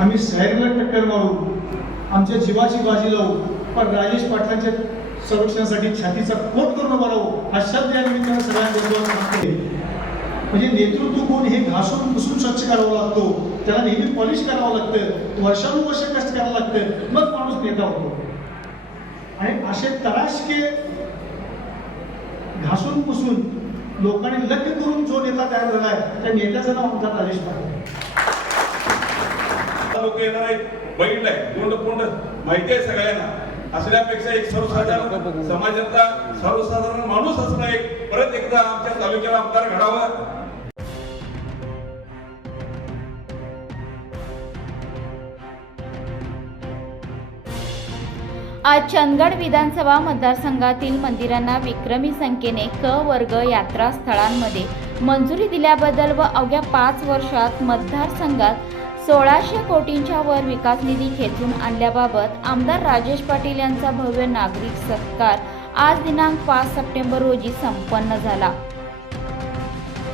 आम्ही सह्याद्रीला टक्कर मारू आमच्या जीवाची बाजी लावू पण राजेश पाटलांच्या संरक्षणासाठी छातीचा कोट करून मारावं हो, हा शब्द या निमित्तानं सगळ्यांबरोबर म्हणजे नेतृत्व कोण हे घासून पुसून स्वच्छ करावा लागतो त्याला नेहमी पॉलिश करावं लागतं वर्षानुवर्ष कष्ट करावं लागतं मग माणूस नेता होतो. आणि असे तराशके घासून पुसून लोकांनी लग्न करून जो नेता तयार झालाय त्या नेत्याचं नाव आमचा राजेश पाटील. लोक येणार आहेत माहिती आहे सगळ्यांना. असल्यापेक्षा एक सर्वसाधारण समाजातला सर्वसाधारण माणूस असणं एक परत एकदा आमच्या तालुक्याला आमदार घडावं. आज चंदगड विधानसभा मतदारसंघातील मंदिरांना विक्रमी संख्येने क वर्ग यात्रा स्थळांमध्ये मंजुरी दिल्याबद्दल व अवघ्या पाच वर्षात मतदारसंघात सोळाशे कोटींच्या वर विकास निधी खेचून आणल्याबाबत आमदार राजेश पाटील यांचा भव्य नागरिक सत्कार आज दिनांक पाच सप्टेंबर रोजी संपन्न झाला.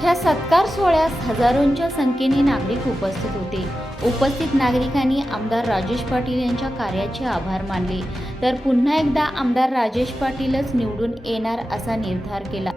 ह्या सत्कार सोहळ्यास हजारोंच्या संख्येने नागरिक उपस्थित होते. उपस्थित नागरिकांनी आमदार राजेश पाटील यांच्या कार्याचे आभार मानले. तर पुन्हा एकदा आमदार राजेश पाटीलच निवडून येणार असा निर्धार केला.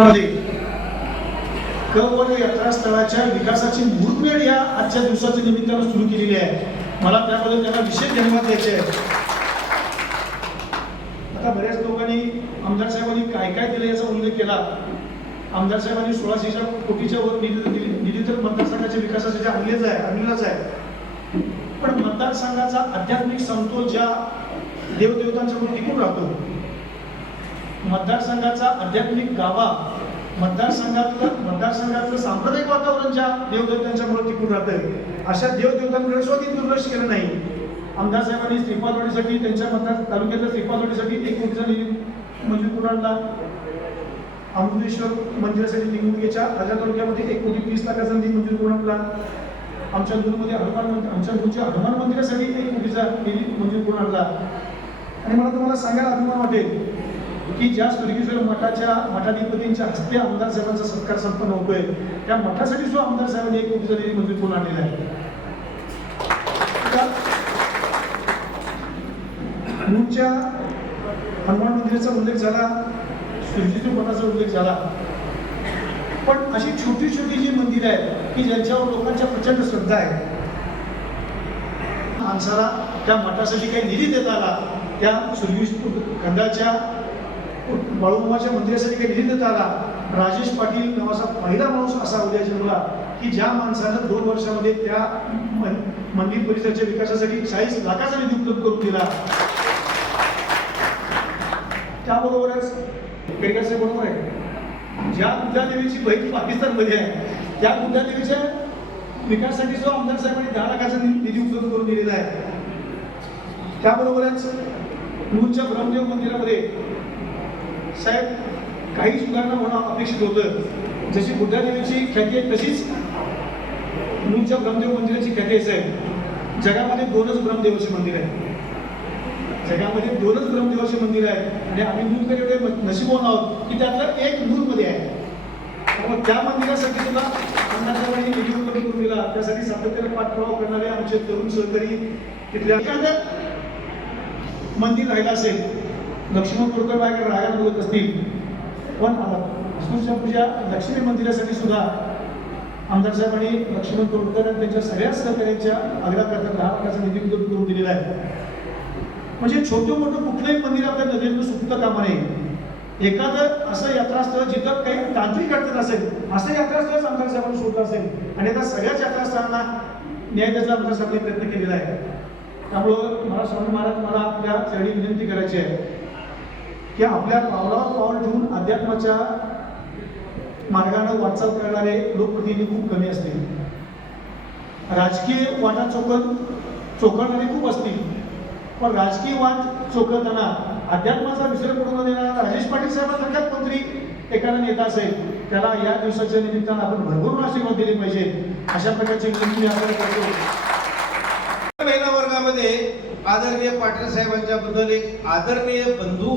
मध्ये क वर्ग यात्रास्थळाच्या विकासाची मुहूर्तमेढ या आजच्या दिवसाच्या निमित्तानं सुरू केलेली आहे. मला त्याबद्दल त्यांना विशेष धन्यवाद द्यायचे आहे आता बऱ्याच लोकांनी आमदार साहेबांनी काय काय दिलं याचा उल्लेख केला. आमदार साहेबांनी सोळाशेच्या कोटीच्या वर निधी दिली- निधी तर मतदारसंघाच्या विकासासाठी आणलेच आहे आणलेलाच आहे. पण मतदारसंघाचा आध्यात्मिक समतोल ज्या देवदेवतांच्यावर टिकून राहतो मतदारसंघाचा आध्यात्मिक गावा मतदारसंघातलं मतदारसंघातलं सांप्रदायिक वातावरण ज्या देवदेवतांच्यामुळे टिकून राहतं अशा देवदेवतांकडे स्वतः दुर्लक्ष केलं नाही. आमदार साहेबांनी श्रीपादवाडीसाठी त्यांच्या मतदार तालुक्यातल्या श्रीपादवाडीसाठी एक कोटीचा निधी मंजूर करून आणला. अमृतेश्वर मंदिरासाठी निवडणुकीच्या राजा तालुक्यामध्ये एक कोटी वीस लाखाचा निधी मंजूर करून आणला. आमच्या दूरमध्ये हनुमान मंदिर आमच्या दूरच्या हनुमान मंदिरासाठी एक कोटीचा निधी मंजूर करून आणला. आणि मला तुम्हाला सांगायला अभिमान वाटेल की ज्या स्वर्गीश्वर मठाच्या मठाधिपतींच्या हस्ते आमदार साहेबांचा सत्कार संपन्न होतोय त्या मठासाठी सुद्धा आमदार साहेबांनी एक कोटी निधी मंजूर करून आणलेली आहे. त्या- मूळच्या हनुमान मंदिराचा उल्लेख झाला सुरजीतू मठाचा उल्लेख झाला. पण अशी छोटी छोटी जी मंदिरं आहेत की ज्यांच्यावर लोकांच्या प्रचंड श्रद्धा आहे. माणसाला त्या मठासाठी काही निधी देता आला त्या सुरगीश खंडाच्या बाळूमाच्या मंदिरासाठी काही निधी देता आला राजेश पाटील नावाचा पहिला माणूस असा उद्या जन्मला की ज्या माणसानं दोन वर्षामध्ये त्या मंदिर परिसराच्या विकासासाठी चाळीस लाखाचा निधी उपलब्ध करून दिला. त्याबरोबरच केडकर साहेब बरोबर आहे ज्या बुद्धादेवीची बहीण पाकिस्तानमध्ये आहे त्या बुद्धादेवीच्या विकासासाठी जो आमदार साहेबांनी दहा लाखाचा निधी उपलब्ध करून दिलेला आहे. त्याबरोबरच मूळच्या ब्रह्मदेव मंदिरामध्ये साहेब काही सुधारणा होणं अपेक्षित होतं. जशी बुद्धादेवीची ख्याती आहे तशीच मूळच्या ब्रह्मदेव मंदिराची ख्याती आहे साहेब. जगामध्ये दोनच ब्रह्मदेवाचे मंदिर आहे जगामध्ये दोनच ब्रह्मदेवाचे मंदिर आहे आणि आम्ही मूलकडे एवढे म- आहोत की त्यातलं एक मूलमध्ये आहे. त्यामुळे त्या मंदिरासाठी सुद्धा आमदार निधी उपलब्ध करून दिला. त्यासाठी सातत्याने पाठपुरावा करणारे आमचे तरुण सहकारी तिथल्या एखादं मंदिर राहिलं असेल लक्ष्मण तोडकर बाहेर रागात बोलत असतील. पण अस्तूच्या पूजा लक्ष्मी मंदिरासाठी सुद्धा आमदार साहेबांनी लक्ष्मण तोडकर आणि त्यांच्या सगळ्या सहकार्यांच्या आग्रह करता दहा लाखाचा निधी उपलब्ध करून दिलेला आहे. म्हणजे छोटं मोठं कुठलंही मंदिर आपल्या नदीतून सुटतं कामा नये. एखादं असं यात्रास्थळ जिथं काही तांत्रिक अडचण असेल असं यात्रास्थळच आमदार साहेबांनी शोधलं असेल आणि आता सगळ्याच यात्रास्थळांना न्याय द्यायचा आमदार साहेबांनी प्रयत्न केलेला आहे. त्यामुळं मला स्वामी महाराज मला आपल्या चरणी विनंती करायची आहे. की आपल्या पावलावर पाऊल ठेवून अध्यात्माच्या मार्गानं वाटचाल करणारे लोकप्रतिनिधी खूप कमी असतील. राजकीय वाटा चोकत चोखळणारे खूप असतील. पण राजकीय वाट चोखवताना अध्यात्माचा विसर पडून देणारा राजेश पाटील एखादा नेता असेल त्याला या दिवसाच्या निमित्तानं आपण भरभरून आशीर्वाद दिले पाहिजे अशा प्रकारची विनंती आपण करतो. महिला वर्गामध्ये आदरणीय पाटील साहेबांच्या बद्दल एक आदरणीय बंधू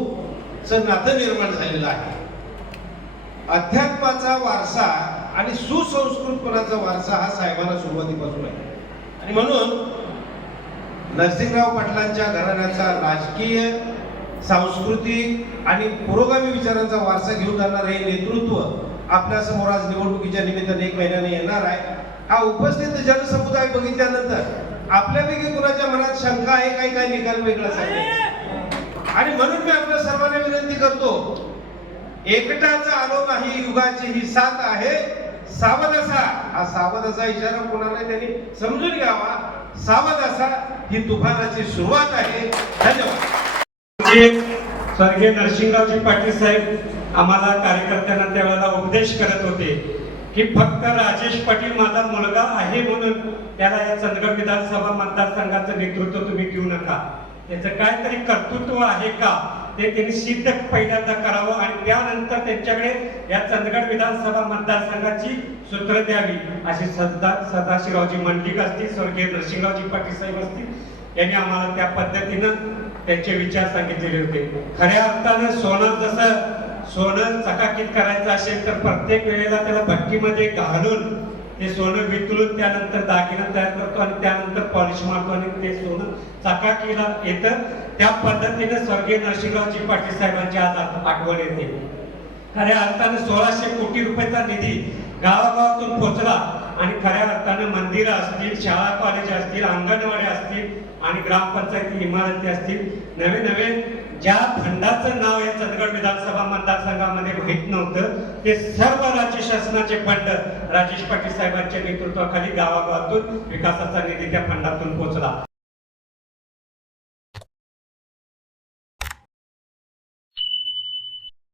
नातं निर्माण झालेलं आहे. अध्यात्माचा वारसा आणि सुसंस्कृतपणाचा वारसा हा साहेबांना सुरुवातीपासून आहे. आणि म्हणून नरसिंहराव पाटलांच्या घराण्याचा राजकीय सांस्कृतिक आणि पुरोगामी विचारांचा वारसा घेऊन जाणार हे नेतृत्व आपल्यासमोर आज निवडणुकीच्या निमित्ताने एक महिन्याने येणार आहे. हा उपस्थित जनसमुदाय बघितल्यानंतर आपल्यापैकी कुणाच्या मनात शंका आहे काही काही निकाल वेगळा सांगायचा आणि म्हणून मी आपल्या सर्वांना विनंती करतो एकटाचा आलो नाही युगाची ही साथ आहे. सावध असा हा सावध असा इशारा कोणाला त्यांनी समजून घ्यावा. सावध असा ही तुफानाची सुरुवात आहे. धन्यवाद. स्वर्गीय नरसिंहरावजी पाटील साहेब आम्हाला कार्यकर्त्यांना त्यावेळेला उपदेश करत होते की फक्त राजेश पाटील माझा मुलगा आहे म्हणून त्याला या चंदगड विधानसभा मतदारसंघाचं नेतृत्व तुम्ही देऊ नका. त्याचं काहीतरी कर्तृत्व आहे का? ते त्यांनी सिद्ध पहिल्यांदा करावं आणि त्यानंतर त्यांच्याकडे या चंदगड विधानसभा मतदारसंघाची सूत्र द्यावी. अशी सदा सदाशिवरावजी मंडलिक असतील स्वर्गीय नरसिंहरावजी पाटील साहेब असतील यांनी आम्हाला त्या पद्धतीनं त्यांचे विचार सांगितलेले होते. खऱ्या अर्थानं सोनं जसं सोनं चकाकीत करायचं असेल तर प्रत्येक वेळेला त्याला भट्टीमध्ये घालून ते सोनं वितळून त्यानंतर दागिना तयार करतो आणि त्यानंतर पॉलिश मारतो आणि ते सोनं चकाकीला येतं. त्या पद्धतीने स्वर्गीय नरसिंहरावजी पाटील साहेबांची आज आठवण येते. खऱ्या अर्थानं सोळाशे कोटी रुपयाचा निधी गावागावातून पोहोचला आणि खऱ्या अर्थानं मंदिरं असतील शाळा कॉलेज असतील अंगणवाड्या असतील आणि ग्रामपंचायती इमारती असतील नवे नवे ज्या फंडाचं नाव या चंदगड विधानसभा मतदारसंघामध्ये माहीत नव्हतं ते सर्व राज्य शासनाचे फंड राजेश पाटील साहेबांच्या नेतृत्वाखाली गावागावातून विकासाचा निधी त्या फंडातून पोहोचला